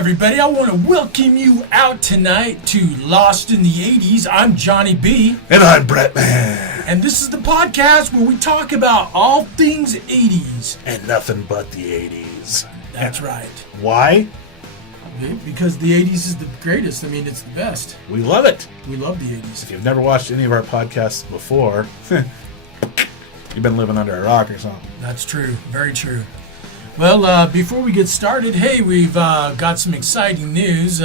everybody. I want to welcome you out tonight to Lost in the 80's. I'm Johnny B. And I'm Bretman. And this is the podcast where we talk about all things 80's. And nothing but the 80's. That's right. Why? Because the 80's is the greatest. I mean, it's the best. We love it. We love the 80's. If you've never watched any of our podcasts before, you've been living under a rock or something. That's true. Very true. Well, before we get started, hey, we've got some exciting news.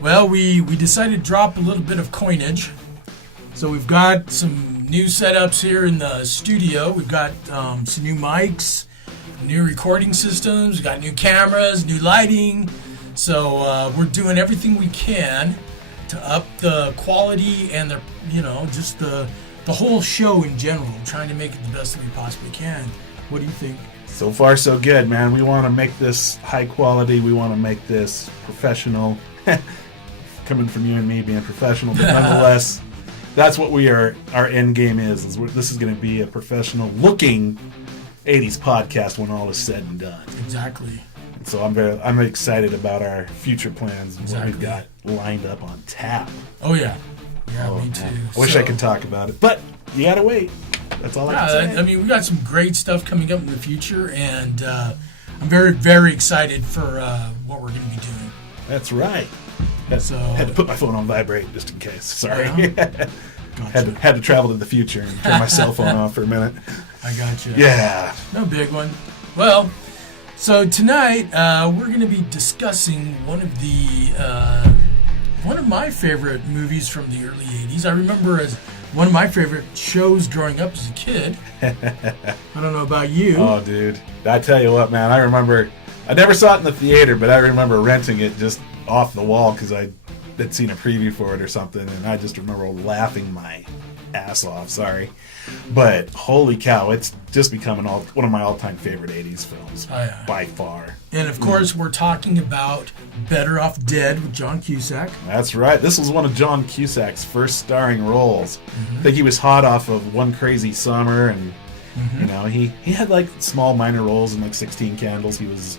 We decided to drop a little bit of coinage. So we've got some new setups here in the studio. We've got some new mics, new recording systems, we've got new cameras, new lighting. So we're doing everything we can to up the quality and just the whole show in general, trying to make it the best that we possibly can. What do you think? So far, so good, man. We want to make this high quality. We want to make this professional. Coming from you and me being professional, but nonetheless, that's what our end game is this is going to be a professional looking 80s podcast when all is said and done. Exactly. And so I'm excited about our future plans and exactly. what we've got lined up on tap. Oh yeah. Yeah, me too. I wish I could talk about it, but you gotta wait. That's all I can say. I mean, we got some great stuff coming up in the future, and I'm very, very excited for what we're going to be doing. That's right. Had to put my phone on vibrate just in case. Sorry. Gotcha. had to travel to the future and turn my cell phone off for a minute. I got you. Yeah. No big one. Well, so tonight we're going to be discussing one of my favorite movies from the early 80s. I remember as one of my favorite shows growing up as a kid. I don't know about you. Oh, dude. I tell you what, man. I remember, I never saw it in the theater, but I remember renting it just off the wall because I had seen a preview for it or something, and I just remember laughing my ass off. Sorry. But holy cow, it's just becoming one of my all-time favorite 80s films. Oh, yeah. By far. And of course, we're talking about Better Off Dead with John Cusack. That's right. This was one of John Cusack's first starring roles. Mm-hmm. I think he was hot off of One Crazy Summer, and he had like small minor roles in like 16 Candles. He was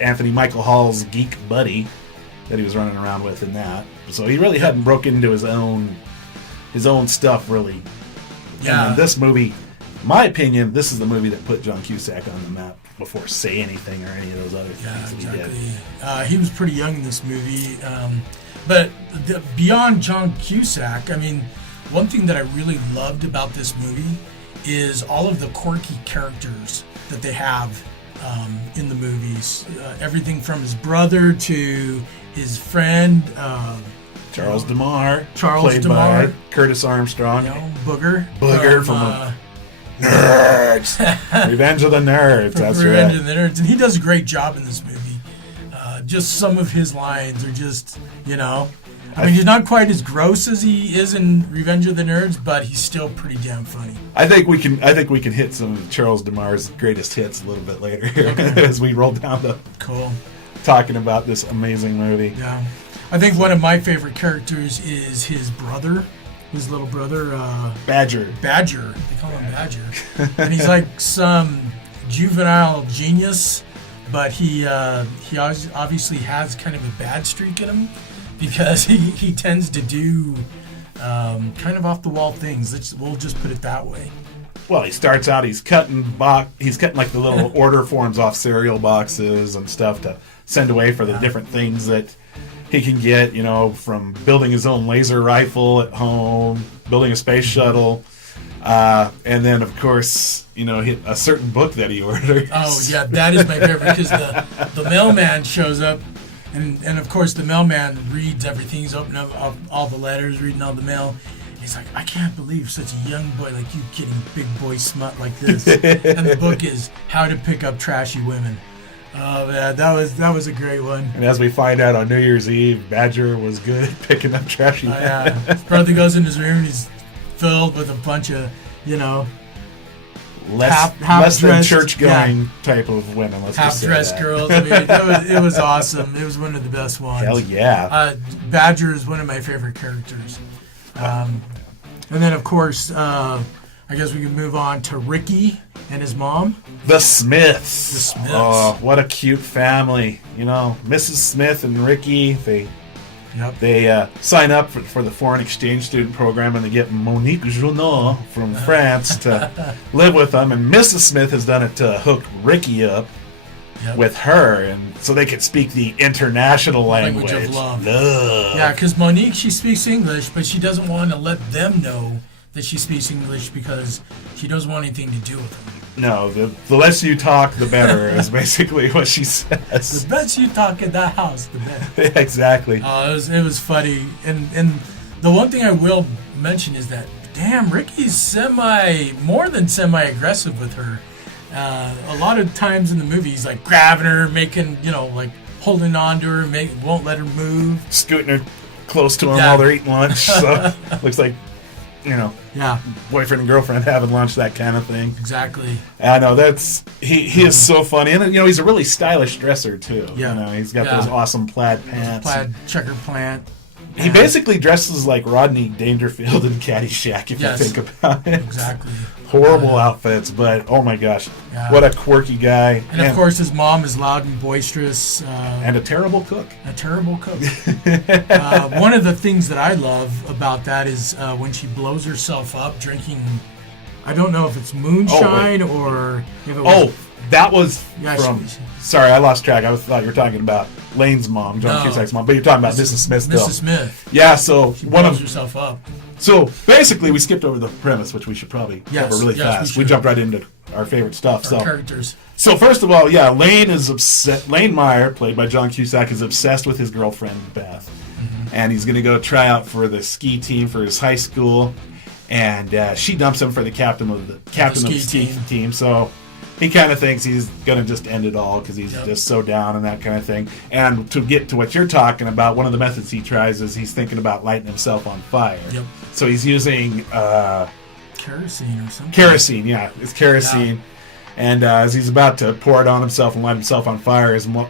Anthony Michael Hall's geek buddy that he was running around with in that. So he really hadn't broken into his own stuff really. Yeah. And this movie, in my opinion, this is the movie that put John Cusack on the map before Say Anything or any of those other things that he did. He was pretty young in this movie. But beyond John Cusack, I mean, one thing that I really loved about this movie is all of the quirky characters that they have in the movies. Everything from his brother to his friend... Charles DeMar, played by Curtis Armstrong. Booger from Nerds. Revenge of the Nerds. That's right. Revenge of the Nerds, and he does a great job in this movie. Just some of his lines are just, I mean, he's not quite as gross as he is in Revenge of the Nerds, but he's still pretty damn funny. I think we can hit some of Charles DeMar's greatest hits a little bit later as we roll down talking about this amazing movie. Yeah. I think one of my favorite characters is his brother, his little brother. Badger. They call him Badger. And he's like some juvenile genius, but he obviously has kind of a bad streak in him because he tends to do kind of off-the-wall things. We'll just put it that way. Well, he starts out, he's cutting like the little order forms off cereal boxes and stuff to send away for the different things that he can get, from building his own laser rifle at home, building a space shuttle, and then, of course, a certain book that he ordered. Oh, yeah, that is my favorite because the mailman shows up, and of course, the mailman reads everything. He's opening up all the letters, reading all the mail. He's like, I can't believe such a young boy like you getting big boy smut like this. And the book is How to Pick Up Trashy Women. Oh man, that was a great one. And as we find out on New Year's Eve, Badger was good at picking up trashy men. Yeah. His brother goes in his room and he's filled with a bunch of, less than church-going type of women. Half-dressed girls. I mean, it was awesome. It was one of the best ones. Hell yeah. Badger is one of my favorite characters. And then, of course, I I guess we can move on to Ricky and his mom. The Smiths. The Smiths. Oh, what a cute family. You know, Mrs. Smith and Ricky, they sign up for the foreign exchange student program, and they get Monique Junot from France to live with them. And Mrs. Smith has done it to hook Ricky up with her, and so they could speak the international language of love. Love. Yeah, because Monique, she speaks English, but she doesn't want to let them know that she speaks English because she doesn't want anything to do with them. No, the less you talk, the better is basically what she says. The best you talk in that house, the better. Exactly. It was funny, and the one thing I will mention is that damn, Ricky's more than semi aggressive with her. A lot of times in the movie, he's like grabbing her, making like holding on to her, won't let her move, scooting her close to him while they're eating lunch. So looks like boyfriend and girlfriend having lunch, that kind of thing. Exactly. I know he is so funny, and he's a really stylish dresser too. Yeah. He's got those awesome plaid pants, plaid checker pant. He basically dresses like Rodney Dangerfield in Caddyshack, if you think about it. Exactly. Horrible outfits, but oh my gosh, what a quirky guy. And of course, his mom is loud and boisterous. And a terrible cook. A terrible cook. One of the things that I love about that is when she blows herself up drinking, I don't know if it's moonshine or if it was... that was from... Sorry, I lost track. I thought you were talking about Lane's mom, John Cusack's mom, but you're talking about Mrs. Smith still. Mrs. Smith. Yeah, so she blows herself up. So basically, we skipped over the premise, which we should probably cover really fast. We jumped right into our favorite stuff. Characters. So first of all, Lane is upset. Lane Meyer, played by John Cusack, is obsessed with his girlfriend Beth, and he's going to go try out for the ski team for his high school, and she dumps him for the captain of the ski team. So he kind of thinks he's going to just end it all because he's just so down and that kind of thing. And to get to what you're talking about, one of the methods he tries is he's thinking about lighting himself on fire. Yep. So he's using... kerosene or something. Kerosene, it's kerosene. Yeah. And as he's about to pour it on himself and light himself on fire, his mom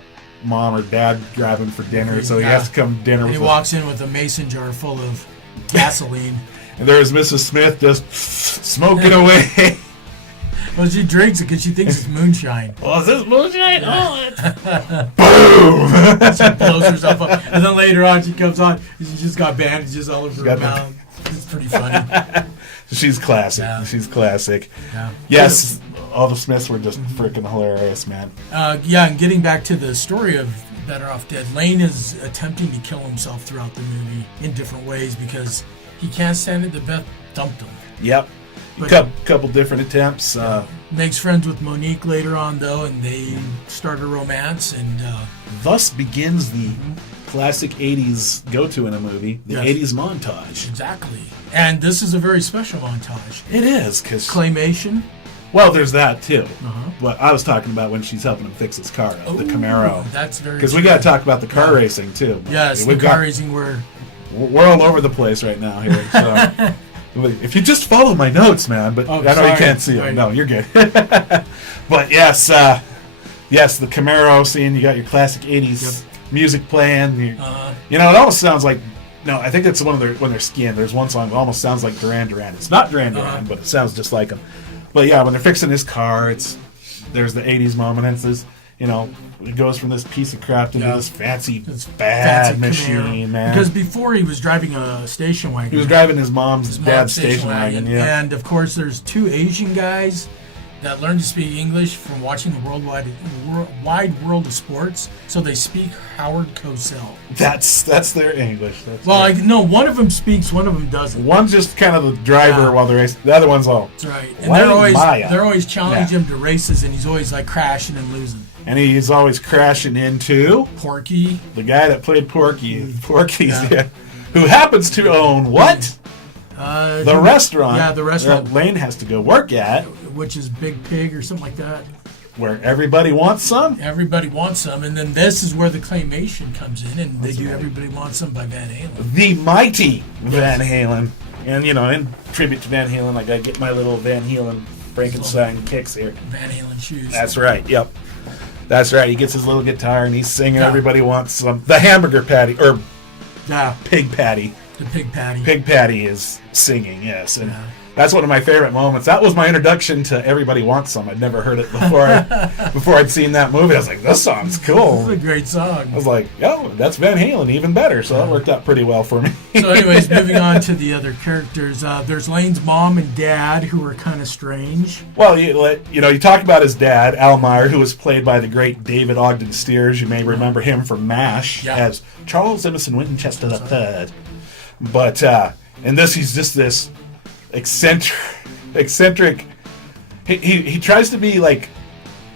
or dad grab him for dinner. So he has to come to dinner and he walks in with a mason jar full of gasoline. And there's Mrs. Smith just smoking away. Well, she drinks it because she thinks it's moonshine. Oh, is this moonshine? Oh, boom! She blows herself up. And then later on, she comes on, and she just got bandages all over her mouth. It's pretty funny. She's classic. Yeah. She's classic. Yeah. Yes, all the Smiths were just freaking hilarious, man. And getting back to the story of Better Off Dead, Lane is attempting to kill himself throughout the movie in different ways because he can't stand it that Beth dumped him. Yep. Couple different attempts. Makes friends with Monique later on, though, and they start a romance. And thus begins the classic 80s go-to in a movie, the 80s montage. Exactly. And this is a very special montage. It is, because... Claymation. Well, there's that, too. But I was talking about when she's helping him fix his car, the Camaro. That's very Because we got to talk about the car racing, too. Yes, the car racing We're all over the place right now here, so... If you just follow my notes, man, but I know you can't see them. No, you're good. But yes, the Camaro scene. You got your classic '80s music playing. It almost sounds like. No, I think it's when they're skiing. There's one song that almost sounds like Duran Duran. It's not Duran Duran, but it sounds just like them. But yeah, when they're fixing his car, there's the '80s moment. And it's this, it goes from this piece of crap into this fancy machine, man. Because before he was driving a station wagon. He was driving his mom's dad's station wagon, yeah. And of course, there's two Asian guys that learned to speak English from watching the wide world of sports. So they speak Howard Cosell. That's their English. One of them speaks, one of them doesn't. One's just kind of the driver while they're racing. The other one's all. That's right. And they're always challenging him to races, and he's always like crashing and losing. And he's always crashing into Porky, the guy that played Porky. Porky's who happens to own what? The restaurant. Yeah, the restaurant that Lane has to go work at, which is Big Pig or something like that. Where everybody wants some. Everybody wants some, and then this is where the claymation comes in, and they do Everybody Wants Some by Van Halen. The mighty Van Halen, and in tribute to Van Halen, I gotta get my little Van Halen Frankenstein kicks here. Van Halen shoes. That's right. Yep. That's right. He gets his little guitar and he's singing Everybody Wants Some. The hamburger patty, or pig patty. The pig patty. Pig patty is singing, yes. And That's one of my favorite moments. That was my introduction to Everybody Wants Some. I'd never heard it before I'd seen that movie. I was like, this song's cool. This is a great song. I was like, yo, that's Van Halen, even better. So that worked out pretty well for me. So anyways, moving on to the other characters. There's Lane's mom and dad, who are kind of strange. Well, you talk about his dad, Al Meyer, who was played by the great David Ogden Stiers. You may remember him from MASH as Charles Emerson Winchester III. But in this, he's just this eccentric. He tries to be like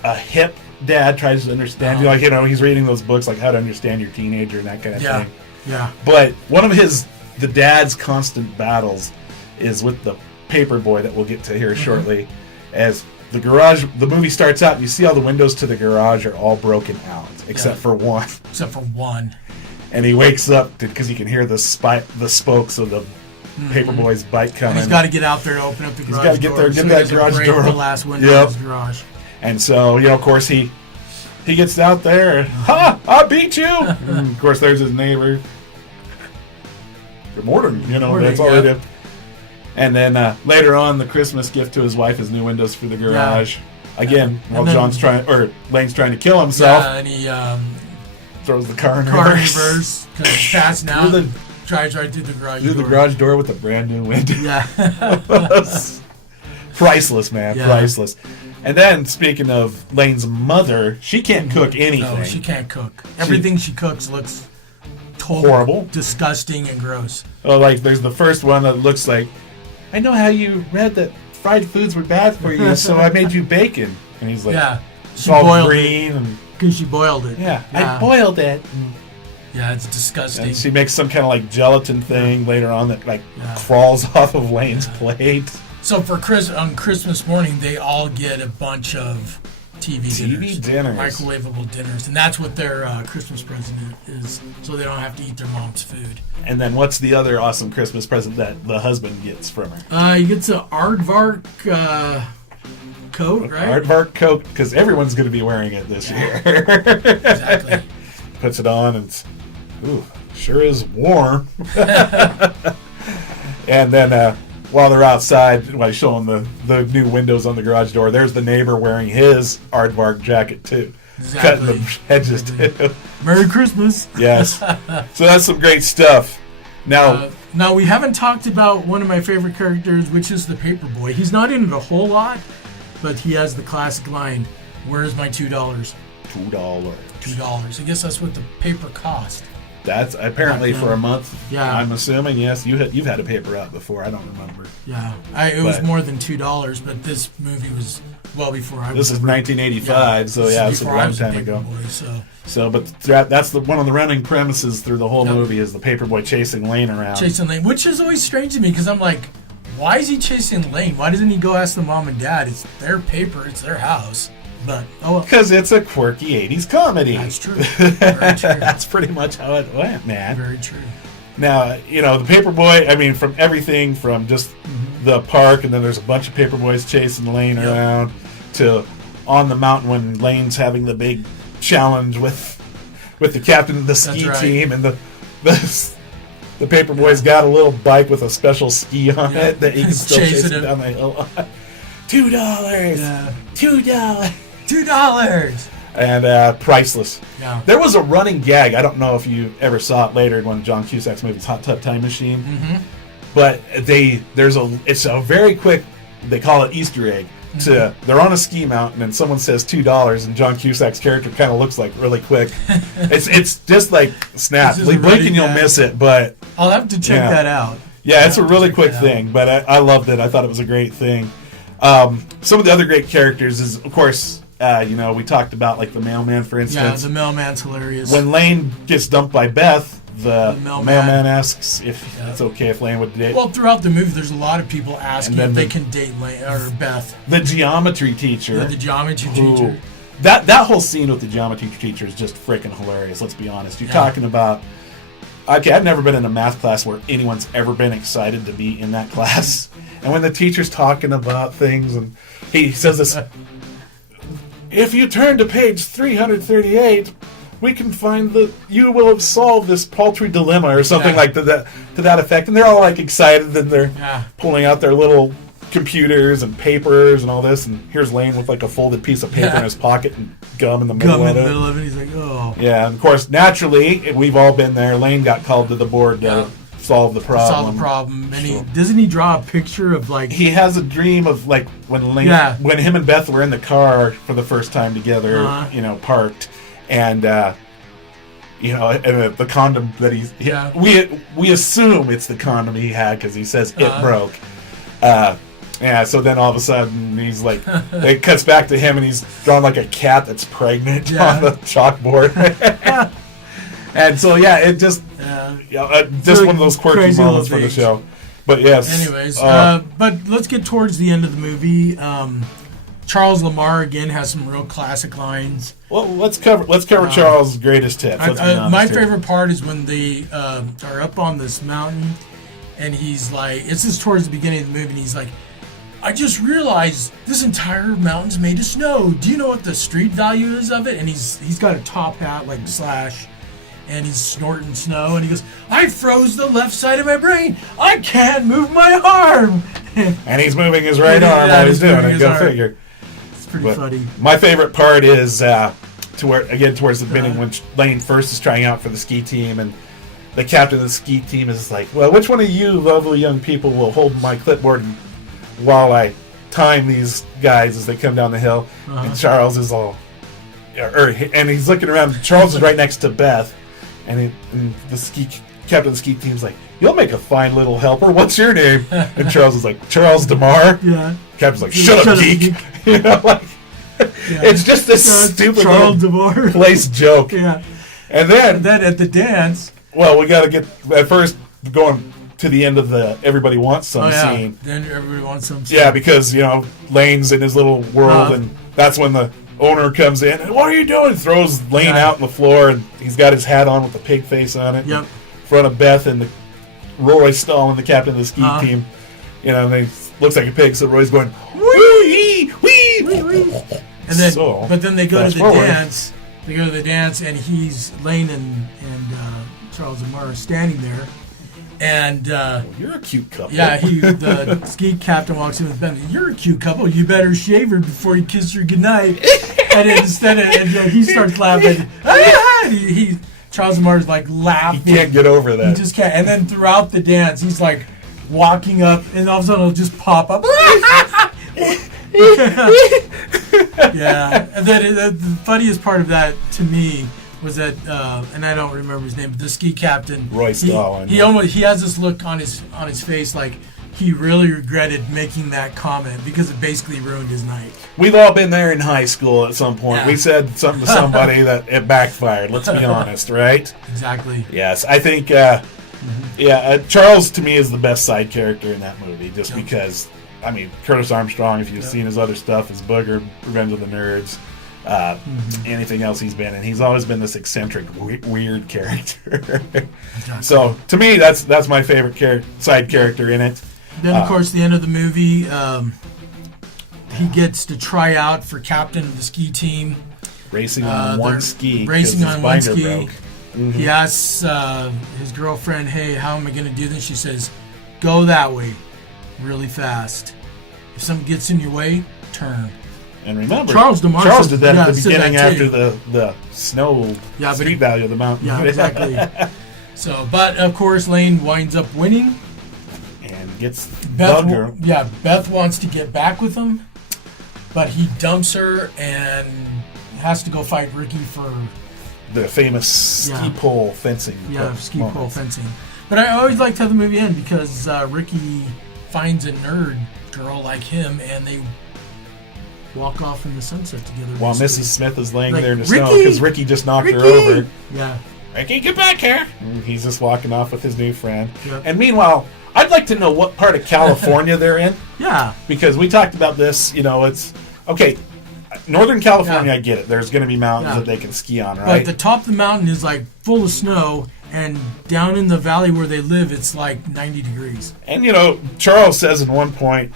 a hip dad, tries to understand. He's reading those books like How to Understand Your Teenager and that kind of thing. Yeah. But one of the dad's constant battles is with the paper boy that we'll get to here shortly. As the movie starts out, and you see all the windows to the garage are all broken out except for one. Except for one. And he wakes up because he can hear the spokes of the Paperboy's bike coming. And he's got to get out there to open up the garage door. He's got to get there, get that garage door. The last window of his garage. And so, of course, he gets out there. And, I beat you! And of course, there's his neighbor. Good morning. That's all they do. And then later on, the Christmas gift to his wife is new windows for the garage. Again, while Lane's trying to kill himself. Yeah, and he throws the car in reverse. Because he's passing out. Drives right through the garage door. Through the garage door with a brand new window. Yeah. Priceless, man. Yeah. Priceless. And then, speaking of Lane's mother, she can't cook anything. No, she can't cook. Everything she cooks looks totally horrible, disgusting, and gross. Oh, like there's the first one that looks like, I know how you read that fried foods were bad for you, so I made you bacon. And he's like, she all boiled green. And because she boiled it. Yeah, I boiled it. Yeah, it's disgusting. And she makes some kind of like gelatin thing later on that crawls off of Lane's plate. So for on Christmas morning, they all get a bunch of TV dinners. Microwavable dinners. And that's what their Christmas present is, so they don't have to eat their mom's food. And then what's the other awesome Christmas present that the husband gets from her? He gets an aardvark coat, right? Aardvark coat, because everyone's going to be wearing it this year. Exactly. Puts it on and sure is warm. And then while they're outside, while he's showing the new windows on the garage door, there's the neighbor wearing his aardvark jacket too. Exactly. Cutting the hedges too. Merry Christmas. Yes. So that's some great stuff. Now we haven't talked about one of my favorite characters, which is the Paperboy. He's not in it a whole lot, but he has the classic line, "Where's my $2? $2. I guess that's what the paper cost. That's apparently for a month. Yeah. I'm assuming, yes. You've had a paper out before. I don't remember. Yeah. It was more than $2, but this movie was well before I was. This is 1985, so it's a long time ago. But that's one of the running premises through the whole movie is the Paperboy chasing Lane around. Chasing Lane, which is always strange to me because I'm like, why is he chasing Lane? Why doesn't he go ask the mom and dad? It's their paper. It's their house. But because it's a quirky 80s comedy. That's true. Very true. That's pretty much how it went, man. Very true. Now, the Paperboy, from everything from just the park, and then there's a bunch of Paperboys chasing Lane around, to on the mountain when Lane's having the big challenge with the captain of the ski team, and the Paperboy's got a little bike with a special ski on it that he can still chase it down the hill. $2. Yeah. $2. And priceless. Yeah. There was a running gag. I don't know if you ever saw it later in one of John Cusack's movies, Hot Tub Time Machine. Mm-hmm. But it's a very quick, they call it Easter egg. They're on a ski mountain and someone says $2 and John Cusack's character kind of looks like really quick. it's just like snap. Blink and you'll miss it, but I'll have to check that out. Yeah, it's a really quick thing, but I loved it. I thought it was a great thing. Some of the other great characters is, of course, we talked about like the mailman, for instance. Yeah, the mailman's hilarious. When Lane gets dumped by Beth, the mailman asks if it's okay if Lane would date. Well, throughout the movie, there's a lot of people asking if they can date Lane or Beth. The geometry teacher. Yeah, the geometry teacher. That whole scene with the geometry teacher is just freaking hilarious. Let's be honest. You're talking about. Okay, I've never been in a math class where anyone's ever been excited to be in that class. And when the teacher's talking about things, and he says this, if you turn to page 338, we can find that you will have solved this paltry dilemma or something like to that effect. And they're all like excited, and they're pulling out their little computers and papers and all this, and here's Lane with like a folded piece of paper in his pocket and gum in the middle of it. He's like, oh. Yeah, and of course, naturally, we've all been there. Lane got called to the board to solve the problem. And doesn't he draw a picture of like... He has a dream of like when Lane, when him and Beth were in the car for the first time together, parked, and and the condom that we assume it's the condom he had because he says it broke. So then all of a sudden he's like, it cuts back to him and he's drawn like a cat that's pregnant on the chalkboard. And so it just one of those quirky moments for the show. But yes. Anyways, but let's get towards the end of the movie. Charles Lamar again has some real classic lines. Well, let's cover Charles' greatest hits. My favorite part is when they are up on this mountain, and he's like, this is towards the beginning of the movie, and he's like, I just realized this entire mountain's made of snow. Do you know what the street value is of it? And he's got a top hat like Slash, and he's snorting snow, and he goes, I froze the left side of my brain. I can't move my arm. And he's moving his right arm while he's doing it. Go figure. It's pretty funny. My favorite part is towards the beginning when Lane first is trying out for the ski team, and the captain of the ski team is like, well, which one of you lovely young people will hold my clipboard while I time these guys as they come down the hill? And Charles is all... and he's looking around. Charles is right next to Beth, and the captain of the ski team's like, you'll make a fine little helper. What's your name? And Charles is like, Charles DeMar. Yeah. Captain's like, shut up, geek. It's just this stupid Charles DeMar place joke. Yeah. And then at the dance. Well, we got to get at first going to the end of the Everybody Wants Some scene. Then Everybody Wants Some scene. Yeah, because Lane's in his little world, and that's when the owner comes in. And what are you doing? Throws Lane out on the floor, and he's got his hat on with the pig face on it. Yep. In front of Beth and Roy Stalin, the captain of the ski team. And he looks like a pig, so Roy's going, wee, wee, wee. And then, but then they go to the dance. They go to the dance, and Lane and Charles Lamar are standing there. And you're a cute couple. Yeah, the ski captain walks in with Ben. You're a cute couple. You better shave her before you kiss her goodnight. And instead, he starts laughing. Charles Lamar's like laughing. He can't get over that. He just can't. And then throughout the dance, he's like walking up, and all of a sudden it'll just pop up. Yeah. And then the funniest part of that to me was that, and I don't remember his name, but the ski captain, Roy Stalin. He has this look on his face like he really regretted making that comment because it basically ruined his night. We've all been there in high school at some point. Yeah. We said something to somebody that it backfired. Let's be honest, right? Exactly. Yes, I think. Charles to me is the best side character in that movie, just because. I mean, Curtis Armstrong. If you've seen his other stuff, his Booger, Revenge of the Nerds. Anything else he's been in, he's always been this eccentric, weird character. So to me, that's my favorite side character in it. Then of course, the end of the movie, he gets to try out for captain of the ski team. Racing on one ski. Racing on one ski. Broke. Mm-hmm. He asks his girlfriend, "Hey, how am I going to do this?" She says, "Go that way, really fast. If something gets in your way, turn." And remember, Charles did that at the beginning after the snow speed value of the mountain. Yeah, exactly. So, but of course, Lane winds up winning. And gets Beth. Beth wants to get back with him, but he dumps her and has to go fight Ricky for the famous ski pole fencing. Yeah, ski pole fencing. But I always liked how the movie ended because Ricky finds a nerd girl like him, and they walk off in the sunset together. While Mrs. Smith is laying there in the snow because Ricky just knocked her over. Yeah. Ricky, get back here! And he's just walking off with his new friend. Yep. And meanwhile, I'd like to know what part of California they're in. Yeah. Because we talked about this, it's... Okay, Northern California, I get it. There's going to be mountains that they can ski on, right? But the top of the mountain is like full of snow, and down in the valley where they live, it's like 90 degrees. And, Charles says at one point,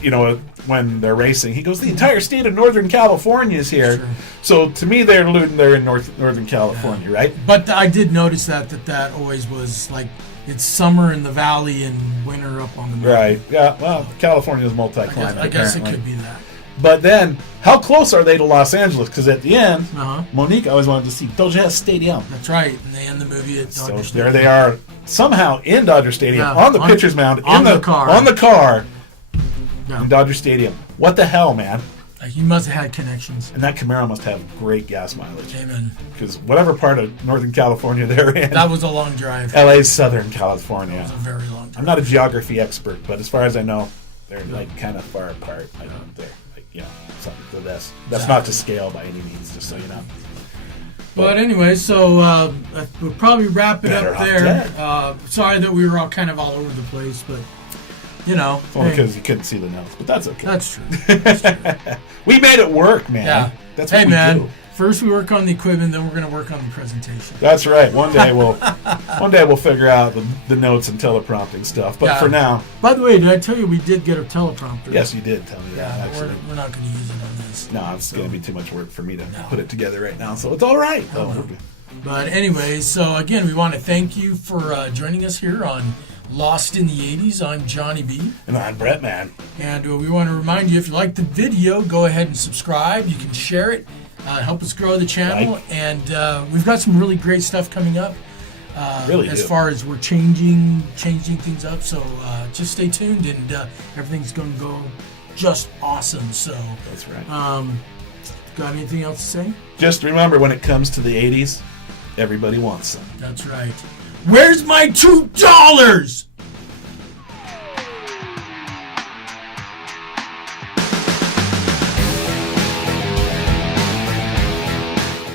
when they're racing, he goes, the entire state of Northern California is here. Sure. So to me, they're alluding they're in Northern California, right? But I did notice that always was like, it's summer in the valley and winter up on the mountain. Right. Yeah. Well, California is multi-climate. I guess it apparently. could be that. But then, how close are they to Los Angeles? Because at the end, Uh-huh. Monique always wanted to see Dodger Stadium. That's right. And they end the movie at So Dodger there Stadium. they are, somehow in Dodger Stadium, Yeah, on the pitcher's mound, on in the car. on the car, Yeah. in Dodger Stadium. What the hell, man? He must have had connections. And that Camaro must have great gas mileage. Amen. Because whatever part of Northern California they're in, That was a long drive. LA's Southern It California. was a very long drive. I'm not a geography expert, but as far as I know, they're like kind of far apart. I know they're like, you know, something to this. That's not to scale by any means, just so you know. But anyway, so we'll probably wrap it Better up off there. dead. Sorry that we were all kind of all over the place, but you know, Only hey, because you couldn't see the notes, but that's okay. that's true. That's true. We made it work, man. Yeah. That's what Hey, we man. do. First we work on the equipment, then we're going to work on the presentation. That's right. One day we'll figure out the notes and teleprompting stuff. But Yeah. for now, By the way, did I tell you we did get a teleprompter? yes, you did tell me that. Yeah, Actually, we're not going to use it on this. no, it's going to be too much work for me to No. put it together right now. So it's all right. Oh, though. no. But anyway, so again, we want to thank you for joining us here on Lost in the 80s. I'm Johnny B. And I'm Bretman. And we want to remind you, if you like the video, go ahead and subscribe. You can share it, help us grow the channel. Like. And we've got some really great stuff coming up. Really as do. far as we're changing things up. So just stay tuned, and everything's going to go just awesome. So, That's right. got anything else to say? Just remember, when it comes to the 80s, everybody wants some. That's right. Where's my $2?